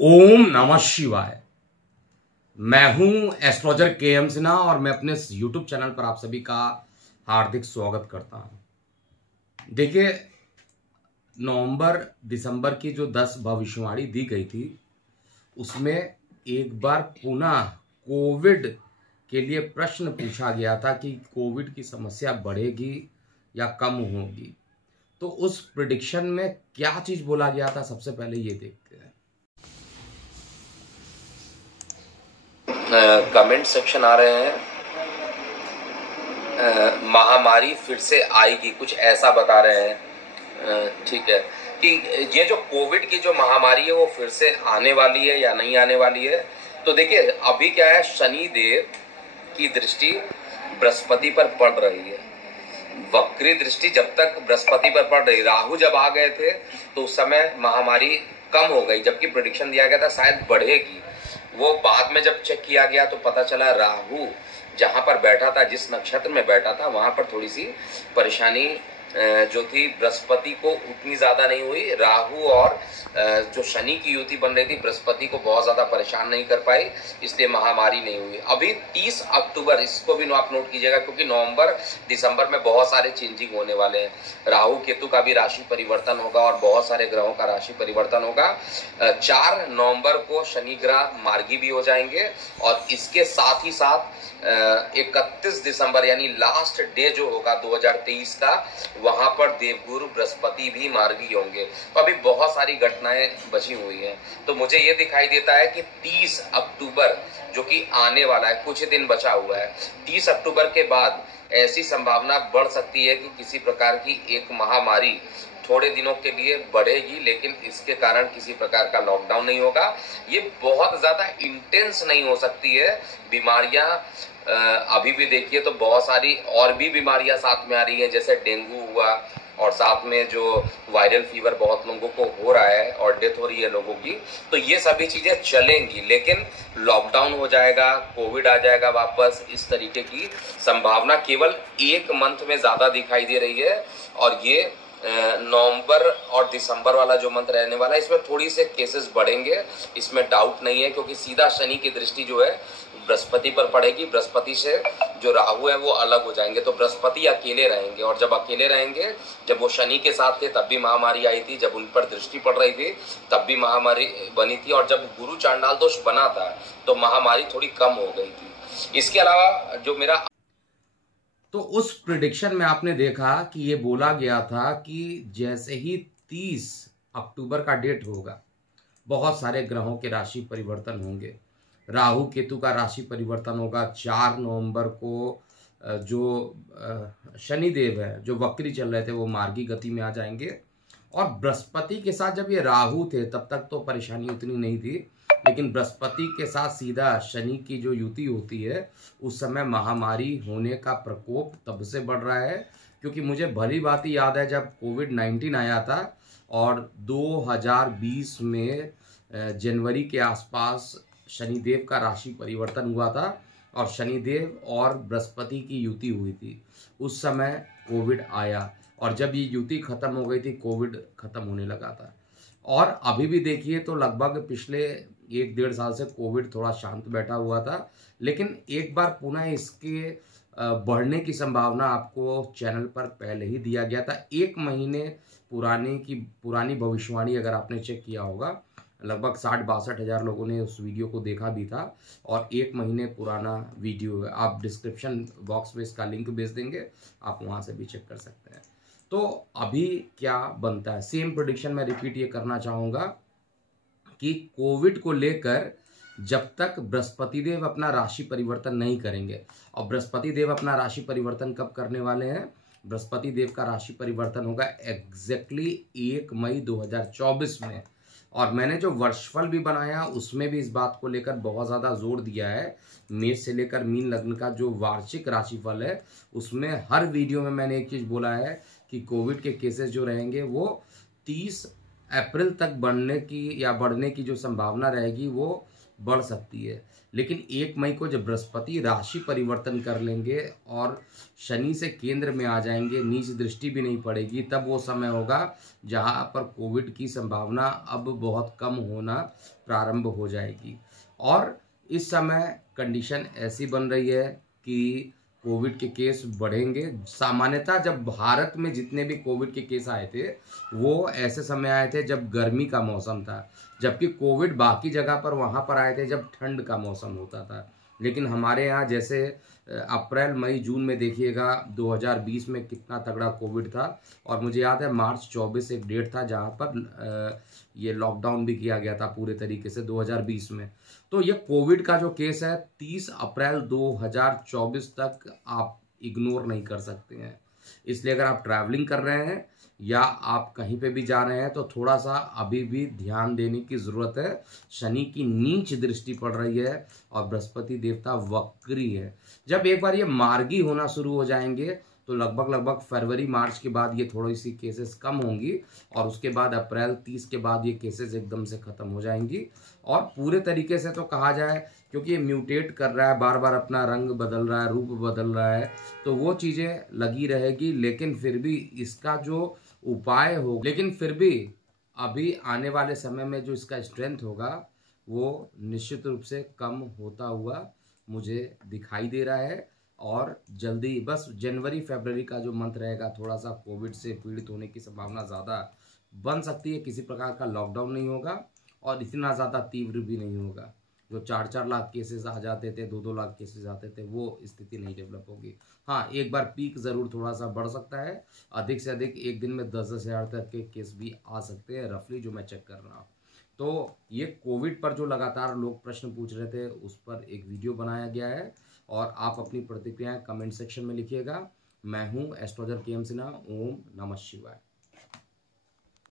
ओम नमः शिवाय। मैं हूं एस्ट्रोलॉजर के.एम. सिन्हा और मैं अपने यूट्यूब चैनल पर आप सभी का हार्दिक स्वागत करता हूं। देखिए, नवंबर दिसंबर की जो 10 भविष्यवाणी दी गई थी उसमें एक बार पुनः कोविड के लिए प्रश्न पूछा गया था कि कोविड की समस्या बढ़ेगी या कम होगी। तो उस प्रिडिक्शन में क्या चीज बोला गया था, सबसे पहले ये देखते हैं। कमेंट सेक्शन आ रहे हैं। महामारी फिर से आएगी, कुछ ऐसा बता रहे हैं। ठीक है कि ये जो कोविड की जो महामारी है वो फिर से आने वाली है या नहीं आने वाली है। तो देखिए, अभी क्या है, शनि देव की दृष्टि बृहस्पति पर पड़ रही है। वक्री दृष्टि जब तक बृहस्पति पर पड़ रही, राहु जब आ गए थे तो उस समय महामारी कम हो गई, जबकि प्रेडिक्शन दिया गया था शायद बढ़ेगी। वो बाद में जब चेक किया गया तो पता चला राहु जहां पर बैठा था, जिस नक्षत्र में बैठा था, वहां पर थोड़ी सी परेशानी जो थी बृहस्पति को उतनी ज्यादा नहीं हुई। राहु और जो शनि की युति बन रही थी बृहस्पति को बहुत ज्यादा परेशान नहीं कर पाई, इसलिए महामारी नहीं हुई। अभी 30 अक्टूबर, इसको भी आप नोट कीजिएगा, क्योंकि नवंबर दिसंबर में बहुत सारे चेंजिंग होने वाले हैं। राहु केतु का भी राशि परिवर्तन होगा और बहुत सारे ग्रहों का राशि परिवर्तन होगा। 4 नवंबर को शनि ग्रह मार्गी भी हो जाएंगे और इसके साथ ही साथ 31 दिसंबर यानी लास्ट डे जो होगा 2023 का, वहां पर देवगुरु बृहस्पति भी मार्गी होंगे। तो अभी बहुत सारी घटनाएं बची हुई हैं। तो मुझे ये दिखाई देता है कि 30 अक्टूबर जो कि आने वाला है, कुछ दिन बचा हुआ है, 30 अक्टूबर के बाद ऐसी संभावना बढ़ सकती है कि किसी प्रकार की एक महामारी थोड़े दिनों के लिए बढ़ेगी, लेकिन इसके कारण किसी प्रकार का लॉकडाउन नहीं होगा। ये बहुत ज्यादा इंटेंस नहीं हो सकती है। बीमारियां अभी भी देखिए तो बहुत सारी और भी बीमारियां साथ में आ रही हैं, जैसे डेंगू हुआ और साथ में जो वायरल फीवर बहुत लोगों को हो रहा है और डेथ हो रही है लोगों की। तो ये सभी चीजें चलेंगी, लेकिन लॉकडाउन हो जाएगा, कोविड आ जाएगा वापस, इस तरीके की संभावना केवल एक मंथ में ज्यादा दिखाई दे रही है। और ये नवंबर और दिसंबर वाला जो मंथ रहने वाला है, इसमें थोड़ी से केसेस बढ़ेंगे, इसमें डाउट नहीं है, क्योंकि सीधा शनि की दृष्टि जो है बृहस्पति पर पड़ेगी। बृहस्पति से जो राहु है वो अलग हो जाएंगे, तो बृहस्पति अकेले रहेंगे। और जब अकेले रहेंगे, जब वो शनि के साथ थे तब भी महामारी आई थी, जब उन पर दृष्टि पड़ रही थी तब भी महामारी बनी थी, और जब गुरु चांडाल दोष बना था तो महामारी थोड़ी कम हो गई थी। इसके अलावा जो मेरा तो उस प्रिडिक्शन में आपने देखा कि ये बोला गया था कि जैसे ही 30 अक्टूबर का डेट होगा, बहुत सारे ग्रहों के राशि परिवर्तन होंगे। राहु केतु का राशि परिवर्तन होगा। 4 नवंबर को जो शनि देव है, जो वक्री चल रहे थे, वो मार्गी गति में आ जाएंगे। और बृहस्पति के साथ जब ये राहु थे तब तक तो परेशानी उतनी नहीं थी, लेकिन बृहस्पति के साथ सीधा शनि की जो युति होती है उस समय महामारी होने का प्रकोप तब से बढ़ रहा है। क्योंकि मुझे भली बात ही याद है जब कोविड-19 आया था और 2020 में जनवरी के आसपास शनिदेव का राशि परिवर्तन हुआ था और शनिदेव और बृहस्पति की युति हुई थी। उस समय कोविड आया और जब ये युति खत्म हो गई थी, कोविड खत्म होने लगा था। और अभी भी देखिए तो लगभग पिछले 1-1.5 साल से कोविड थोड़ा शांत बैठा हुआ था, लेकिन एक बार पुनः इसके बढ़ने की संभावना आपको चैनल पर पहले ही दिया गया था। 1 महीने पुरानी भविष्यवाणी अगर आपने चेक किया होगा, लगभग 60-62 हज़ार लोगों ने उस वीडियो को देखा भी था और 1 महीने पुराना वीडियो है। आप डिस्क्रिप्शन बॉक्स में इसका लिंक भेज देंगे, आप वहाँ से भी चेक कर सकते हैं। तो अभी क्या बनता है, सेम प्रेडिक्शन मैं रिपीट ये करना चाहूँगा कि कोविड को लेकर जब तक बृहस्पति देव अपना राशि परिवर्तन नहीं करेंगे, और बृहस्पति देव अपना राशि परिवर्तन कब करने वाले हैं, बृहस्पति देव का राशि परिवर्तन होगा एग्जैक्टली 1 मई 2024 में। और मैंने जो वर्षफल भी बनाया उसमें भी इस बात को लेकर बहुत ज़्यादा जोर दिया है। मेष से लेकर मीन लग्न का जो वार्षिक राशिफल है उसमें हर वीडियो में मैंने एक चीज़ बोला है कि कोविड के केसेस जो रहेंगे वो 30 अप्रैल तक बढ़ने की जो संभावना रहेगी वो बढ़ सकती है। लेकिन 1 मई को जब बृहस्पति राशि परिवर्तन कर लेंगे और शनि से केंद्र में आ जाएंगे, नीच दृष्टि भी नहीं पड़ेगी, तब वो समय होगा जहाँ पर कोविड की संभावना अब बहुत कम होना प्रारंभ हो जाएगी। और इस समय कंडीशन ऐसी बन रही है कि कोविड के केस बढ़ेंगे। सामान्यतः जब भारत में जितने भी कोविड के केस आए थे वो ऐसे समय आए थे जब गर्मी का मौसम था, जबकि कोविड बाकी जगह पर वहाँ पर आए थे जब ठंड का मौसम होता था। लेकिन हमारे यहाँ जैसे अप्रैल मई जून में देखिएगा 2020 में कितना तगड़ा कोविड था। और मुझे याद है मार्च 24 एक डेट था जहाँ पर ये लॉकडाउन भी किया गया था पूरे तरीके से 2020 में। तो ये कोविड का जो केस है 30 अप्रैल 2024 तक आप इग्नोर नहीं कर सकते हैं। इसलिए अगर आप ट्रैवलिंग कर रहे हैं या आप कहीं पे भी जा रहे हैं तो थोड़ा सा अभी भी ध्यान देने की ज़रूरत है। शनि की नीच दृष्टि पड़ रही है और बृहस्पति देवता वक्री है। जब एक बार ये मार्गी होना शुरू हो जाएंगे तो लगभग फरवरी मार्च के बाद ये थोड़ी सी केसेस कम होंगी और उसके बाद अप्रैल 30 के बाद ये केसेस एकदम से ख़त्म हो जाएंगी। और पूरे तरीके से तो कहा जाए, क्योंकि ये म्यूटेट कर रहा है, बार बार अपना रंग बदल रहा है, रूप बदल रहा है, तो वो चीज़ें लगी रहेगी। लेकिन फिर भी इसका जो उपाय हो, लेकिन फिर भी अभी आने वाले समय में जो इसका स्ट्रेंथ होगा वो निश्चित रूप से कम होता हुआ मुझे दिखाई दे रहा है। और जल्दी बस जनवरी फरवरी का जो मंथ रहेगा थोड़ा सा कोविड से पीड़ित होने की संभावना ज़्यादा बन सकती है। किसी प्रकार का लॉकडाउन नहीं होगा और इतना ज़्यादा तीव्र भी नहीं होगा। जो 4-4 लाख केसेस आ जाते थे, 2-2 लाख केसेस आते थे, वो स्थिति नहीं डेवलप होगी। हाँ, एक बार पीक ज़रूर थोड़ा सा बढ़ सकता है। अधिक से अधिक एक दिन में 10-10 हज़ार तक के केस भी आ सकते हैं, रफली जो मैं चेक कर रहा हूँ। तो ये कोविड पर जो लगातार लोग प्रश्न पूछ रहे थे उस पर एक वीडियो बनाया गया है और आप अपनी प्रतिक्रियाएं कमेंट सेक्शन में लिखिएगा। मैं हूं एस्ट्रोलॉजर के एम सिन्हा। ओम नमः शिवाय।